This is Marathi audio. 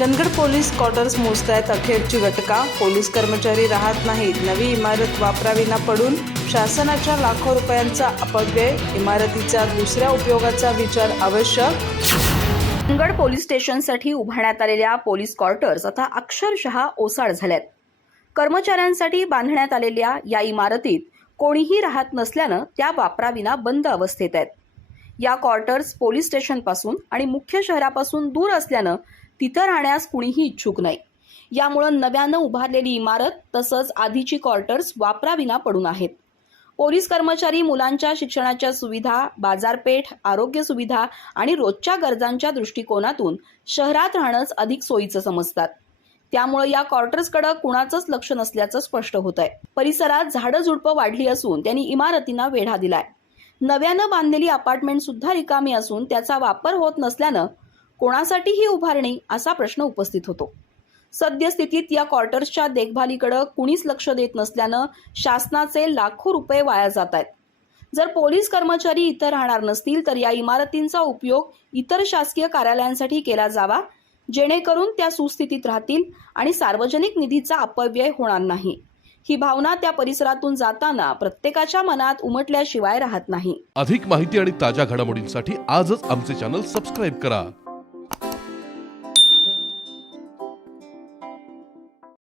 चंदगड पोलीस क्वार्टर्स मोजतायत अखेरची घटका. पोलीस कर्मचारी राहत नाहीत. नवी इमारत वापराविना पडून शासनाच्या लाखो रुपयांचा अपव्यय इमारतीचा दुसऱ्या उपयोगाचा विचार आवश्यक. चंदगड पोलीस स्टेशनसाठी उभारण्यात आलेल्या पोलीस क्वार्टर्स आता अक्षरशः ओसाड झाल्यात. कर्मचाऱ्यांसाठी बांधण्यात आलेल्या या इमारतीत कोणीही राहत नसल्यानं त्या वापराविना बंद अवस्थेत आहेत. या क्वार्टर्स पोलीस स्टेशनपासून आणि मुख्य शहरापासून दूर असल्यानं तिथं राहण्यास कुणीही इच्छुक नाही. यामुळं नव्यानं उभारलेली इमारत तसंच आधीची क्वार्टर्स वापराविना पडून आहेत. पोलीस कर्मचारी मुलांच्या शिक्षणाच्या सुविधा बाजारपेठ आरोग्य सुविधा आणि रोजच्या गरजांच्या दृष्टिकोनातून शहरात राहणंच अधिक सोयीचं समजतात. त्यामुळे या क्वार्टर्सकडे कुणाचंच लक्ष नसल्याचं स्पष्ट होत आहे परिसरात झाडं झुडपं वाढली असून त्यांनी इमारतींना वेढा दिलाय. नव्यानं बांधलेली अपार्टमेंट सुद्धा रिकामी असून त्याचा वापर होत नसल्यानं कोणासाठी ही उभारणी असा प्रश्न उपस्थित होतो. सद्यस्थितीत या क्वार्टर्सच्या देखभालीकडे कुणीच लक्ष देत नसल्यानं शासनाचे लाखो रुपये वाया जात आहेत. जर पोलीस कर्मचारी इथं राहणार नसतील तर या इमारतींचा उपयोग इतर शासकीय कार्यालयांसाठी केला जावा जेणेकरून त्या सुस्थितीत राहतील आणि सार्वजनिक निधीचा अपव्यय होणार नाही. ही भावना त्या परिसरातून जाताना प्रत्येकाच्या मनात उमटल्याशिवाय राहत नाही. अधिक माहिती आणि ताज्या घडामोडींसाठी आजच आमचे चॅनल सबस्क्राईब करा.